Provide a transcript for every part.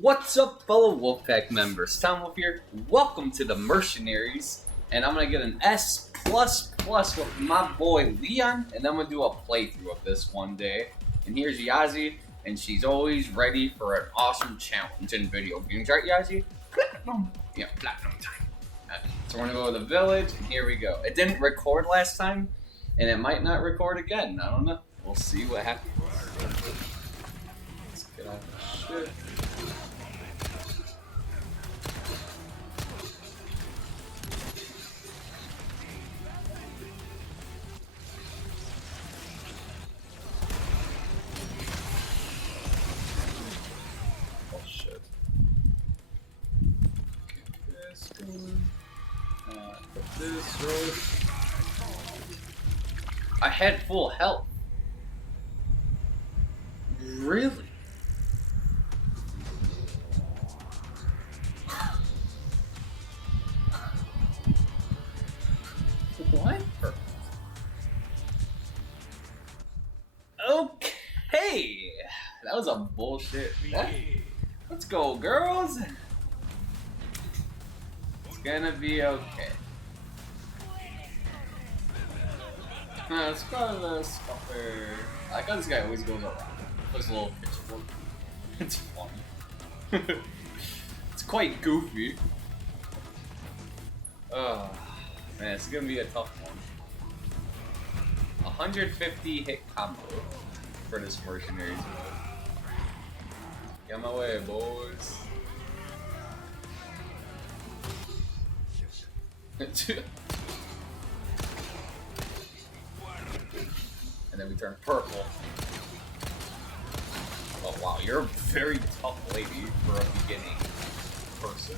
What's up, fellow Wolfpack members? Tom Wolf here. Welcome to the Mercenaries, and I'm gonna get an S++ with my boy Leon, and I'm gonna do a playthrough of this one day. And here's Yazi, and she's always ready for an awesome challenge in video games, right, Yazi? Platinum, yeah, platinum time. So we're gonna go to the village, and here we go. It didn't record last time, and it might not record again. I don't know. We'll see what happens. Let's get out of the shit. This road. I had full health. Really? What? Okay. That was a bullshit. Let's go, girls. It's gonna be okay. Let's go to the scupper. I like how this guy always goes around. Puts a little pitchfork. It's funny. It's quite goofy. Oh, man, it's gonna be a tough one. 150 hit combo for this Mercenaries mode. Get my way, boys. And then we turn purple. Oh wow, you're a very tough lady for a beginning person.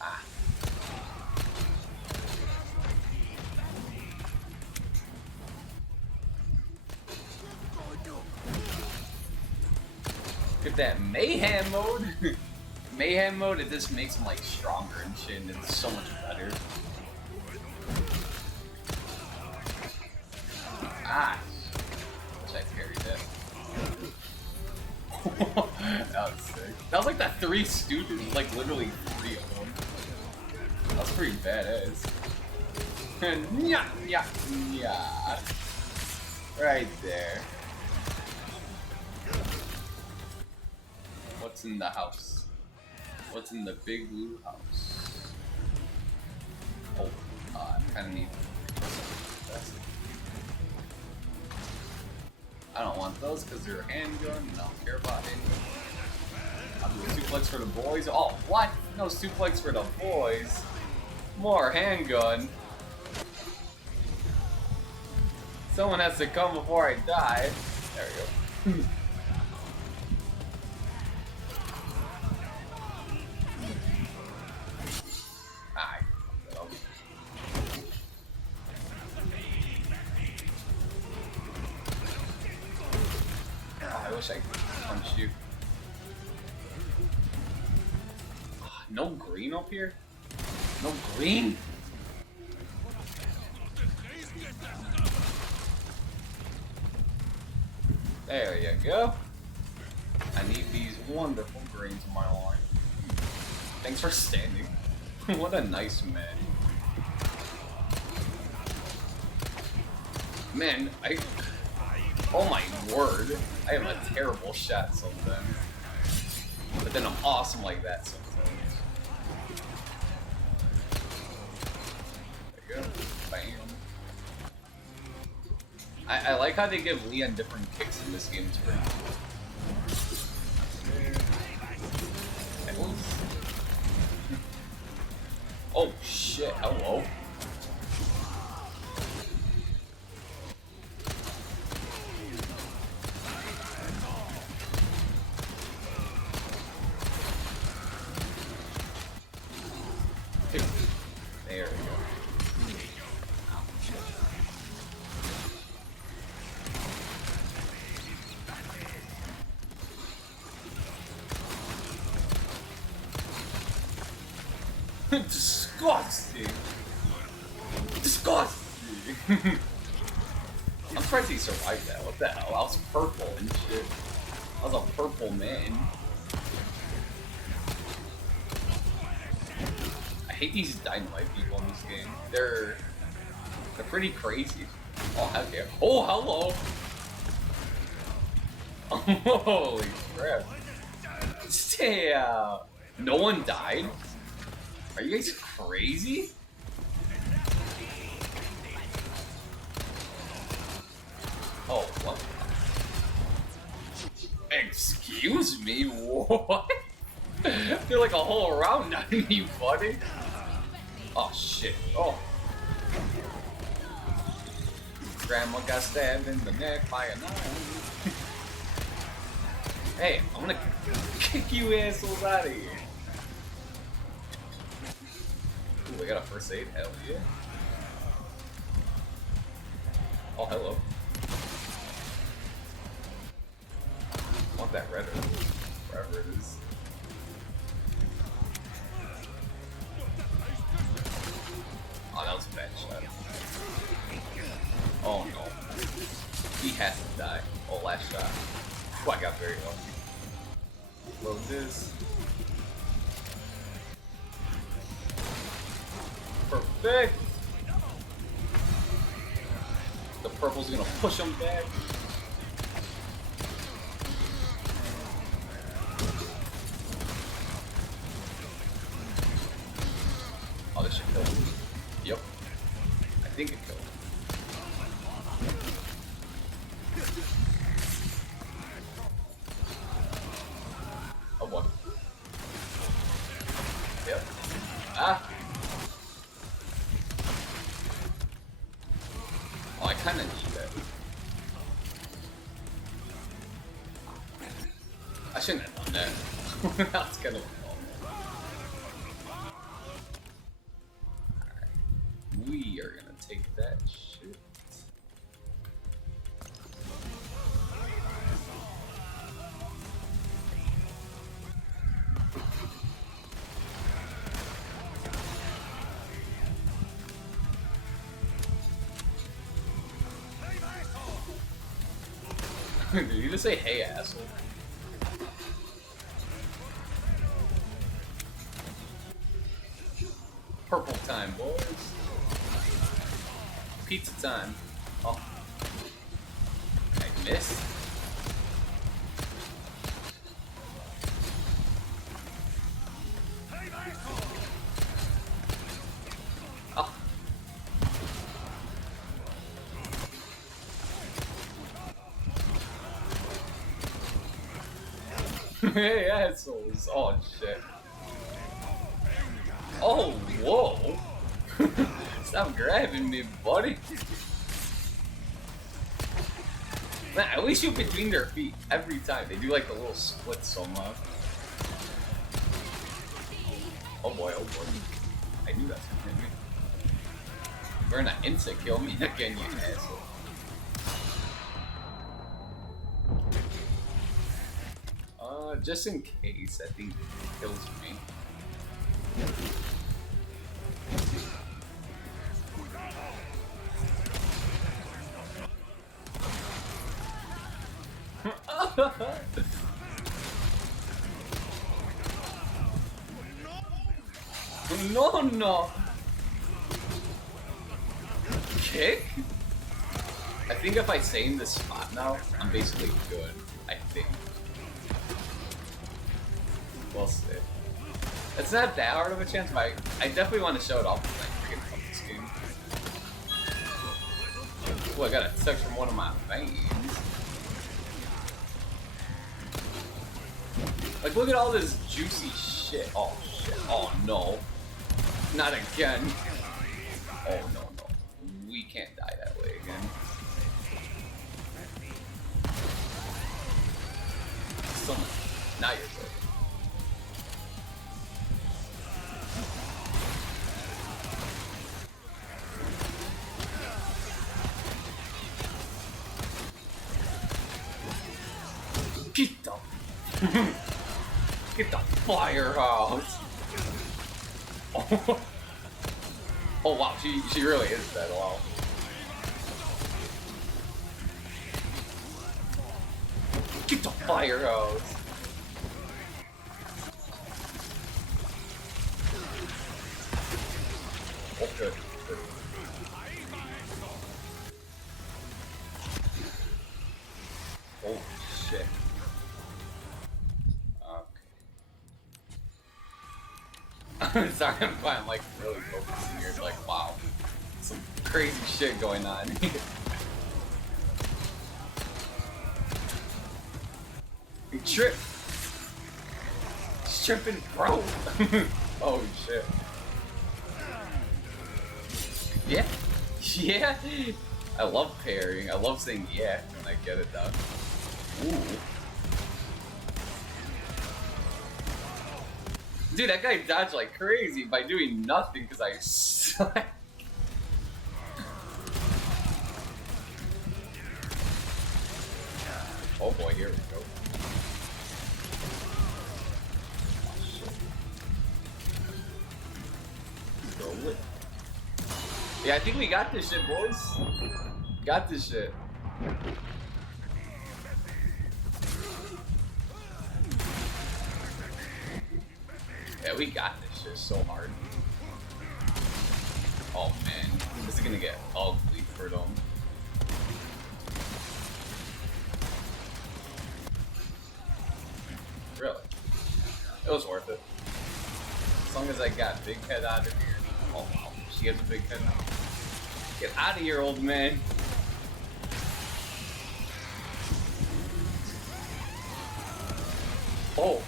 Ah. Look at that mayhem mode. Mayhem mode, it just makes them like stronger and shit, and it's so much better. Ah! Wish I carried that. That was sick. That was like the Three Stooges, like literally 3 of them. That was pretty badass. Nya, nya, nya. Right there. What's in the house? What's in the big blue house? Oh, I kinda need that's I don't want those because they're handgun and I don't care about handgun. I'll do a suplex for the boys. Oh, what? No suplex for the boys. More handgun. Someone has to come before I die. There we go. I wish I could punch you. No green up here? No green? There you go. I need these wonderful greens in my line. Thanks for standing. What a nice man. Man, oh my word, I am a terrible shot sometimes. But then I'm awesome like that sometimes. There you go. Bam. I like how they give Leon different kicks in this game. It's pretty cool. Oh shit, hello. There we go. Disgusting! Disgusting! I'm surprised he survived that. What the hell? I was purple and shit. I was a purple man. I hate these dynamite people in this game. They're pretty crazy. Oh heck yeah! Oh hello! Holy crap! Damn! No one died? Are you guys crazy? Oh, what? Excuse me? What? I feel like a whole round on you, buddy. Oh, shit. Oh. Grandma got stabbed in the neck by a knife. Hey, I'm gonna kick you assholes out of here. Ooh, I got a first aid, hell yeah. Oh, hello. I want that red herb, wherever it is. Oh, that was a bad shot. Oh no. He has to die. Oh, last shot. Oh, I got very lucky. Load this. Perfect! The purple's gonna push him back. Oh, this should kill him. Yep. I think it killed him. Oh, what? Yep. Ah! Oh, I kinda need that. I shouldn't have done that. That's kind of fun. Alright. We are gonna take that shit. Did you just say, hey, asshole? Purple time, boys. Pizza time. Oh. I missed. Oh. Hey, assholes. Oh, shit. Oh, whoa. Stop grabbing me, buddy. Man, at least shoot between their feet every time. They do like the little split so much. Oh boy, oh boy. I knew that's gonna hit me. You're gonna instant kill me again, you asshole. Just in case, I think it kills me. No, no. Kick? I think if I stay in this spot now, I'm basically good. I think. We'll see. It's not that hard of a chance, but I definitely want to show it off when I freaking fuck this game. Oh, I got a text from one of my veins. Like, look at all this juicy shit. Oh, shit. Oh, no. Not again. Oh, no, no. We can't die that way again. Someone. Now you're good. Get the... Get the firehouse! Oh. Oh wow, she really is dead. Wow. Get the fire hose. Oh, good. Good. Oh, shit. Okay. Sorry, I'm like really focusing here. It's like, wow. Some crazy shit going on. You trip. He's tripping, bro. Oh shit. Yeah. Yeah. I love parrying. I love saying yeah when I get it done. Ooh. Dude, that guy dodged like crazy by doing nothing because I suck. Oh boy, here we go. Throw it. Yeah, I think we got this shit, boys. Got this shit. Yeah, we got this shit so hard. Oh man, this is gonna get ugly for them. Really? It was worth it. As long as I got Big Head out of here. Oh wow, she gets a big head now. Get out of here, old man. Oh.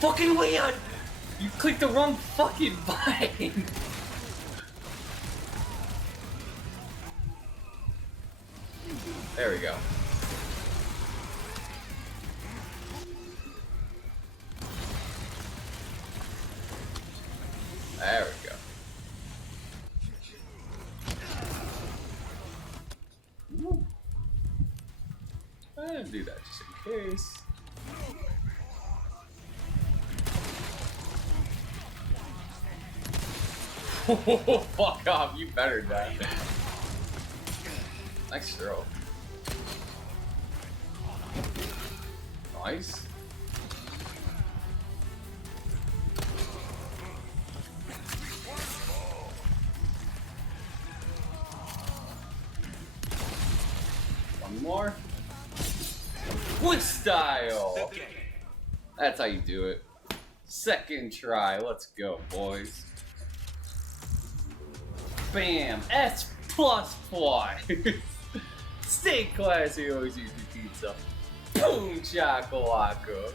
Fucking Leon! You clicked the wrong fucking button! There we go. There we go. Woo. I didn't do that just in case. Oh, fuck off, you better die. Nice throw. Nice. One more. With style! That's how you do it. Second try, let's go, boys. Bam! S++! Stay classy, always eat your pizza. Boom, chakalaka!